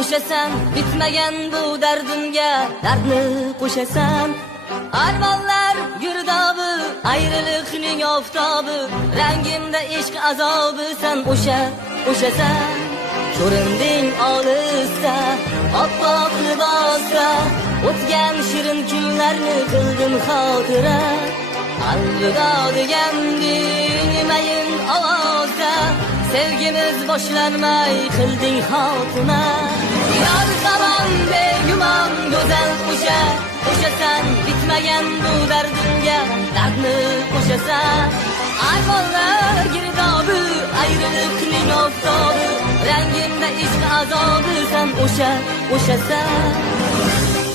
o'shasan, bitmagan bu dardimga dardni qo'shasan. Armonlar girdobi, ayriliqning oftobi, rangimda ishq azobi san o'shasan. Ko'rinding olisda, oppoq libosda, o'tgan shirin kunlarni qildim xotira. Alvido deganding mayin ovozda, sevgimiz boshlanmay qilding xotima. Yor hamon begumon go'zal o'shasan, bitmagan bu dardimga dardni qo'shasan. Armonlar girdobi, ayriliqning oftobi, rangimda ishq azobi san o'shasan.